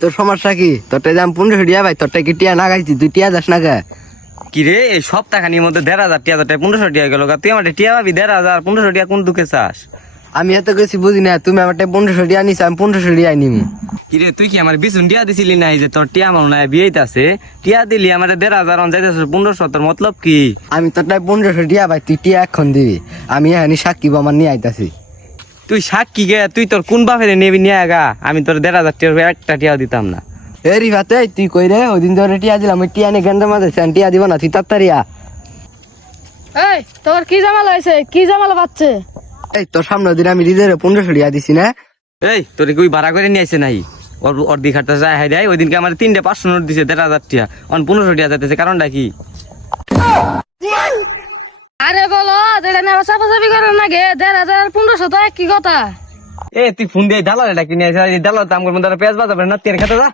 তোর সমস্যা কি? তোরটা দাম 1500 টিয়া ভাই, তোরটা কি টিয়া না গাইছি? তুই টিয়া যাস না কে? কি রে এই সপ্তাহখানির মধ্যে 1,500 টিয়া, 1500 টিয়া গেল তুই আমার টিয়া পাবি 1,500 1500 টিয়া কোন দুঃখে চাস? আমি এত কিছু বুঝি না, তুমি আমার 1500 টিয়া নিছ, আমি 1500 টিয়া নিম। কি রে তুই কি আমার বিছুন টিয়া দিছিলি নাই যে তোর টিয়া মাও নাই বিয়েতে আছে? টিয়া দিলি আমার 1,500 অন যাইতেছ 1500, তোর মতলব কি? আমি তোরটাই 1500 টিয়া ভাই, তুই টিয়া এখন দিবি। আমি এখানে সাক্ষী আমার নিয়ে আইতাছি। তুই সাক্ষী গে, তুই তোর কোন বাপের নেবি নিয়ে আগা? আমি তোর 1,500 টিয়ার একটা টিয়া দিতাম না। এ রিফাতে, তুই কই রে? ওই দিন ধরে টিয়া দিলাম, ওই টিয়া নিয়ে গেন্দার মাঝে টিয়া দিব না, তুই তাড়াতাড়ি আ। এই তোর কি জামাল হয়েছে? কি জামাল বাচ্চে? এই তোর সামনে দিন আমি হৃদয়ের 1500 টিয়া দিছি না? এই তোর কি ওই ভাড়া করে নিয়ে আসে নাই? ওর দিঘাটা যায় হাই দেয়, ওই দিনকে আমার 3টে 500 নোট দিছে 1,500 টিয়া, অন 1500 টিয়া যাইতেছে, কারণটা কি? আরে বলো, যেটা নেওয়া চাপাচাপি করে না গে 1,500 1500 তো একই কথা। এ তুই ফোন দিয়ে ডালার এটা কিনে আসে, এই ডালার দাম করবেন তারা পেঁয়াজ বাজাবেন না, তেল খেতে যা।